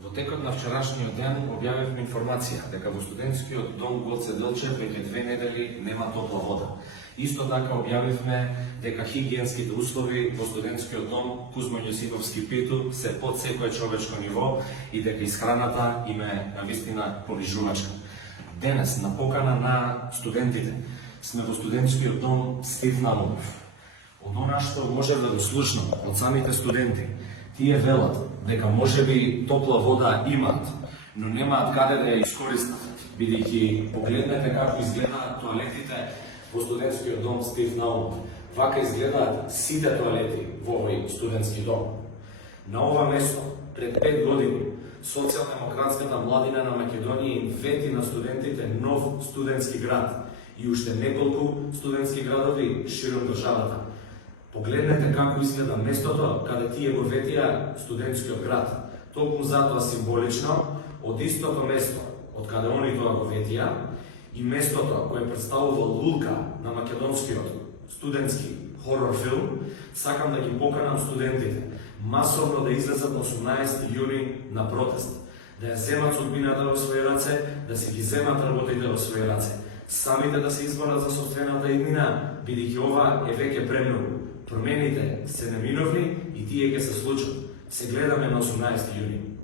Во текот на вчерашниот ден објавивме информација дека во студентскиот дом Гоце Делчев веќе 2 недели нема топла вода. Исто така објавивме дека хигиенските услови во студентскиот дом Кузма Ѓосиповски Питу се под секое човечко ниво и дека исхраната им е навистина понижувачка. Денес, на покана на студентите, сме во студентскиот дом Стив Намолов. Оно што може да го слушнам од самите студенти, тие велат дека можеби топла вода имаат, но немаат каде да ја искористат, бидејќи погледнете како изгледаат тоалетите во студентскиот дом Стив Намолов. Вака изгледаат сите тоалети во овој студентски дом. На ова место, пред 5 години, Социјалдемократската младина на Македонија им вети на студентите нов студентски град и уште неколку студентски градови широм државата. Погледнете како изгледа местото каде тие го ветија студентскиот град. Токму затоа символично, од истото место од каде они тоа го ветија и местото кое представува лулка на македонскиот студентски хорор филм, сакам да ги поканам студентите масовно да излезат на 18 јуни на протест, да ја земат судбината во своји раце, да се ги земат работите во своји раце, самите да се изборат за сопствената иднина, бидејќи ова е веќе премногу. Промените се неминовни и тие ќе се случат. Се гледаме на 18 јуни.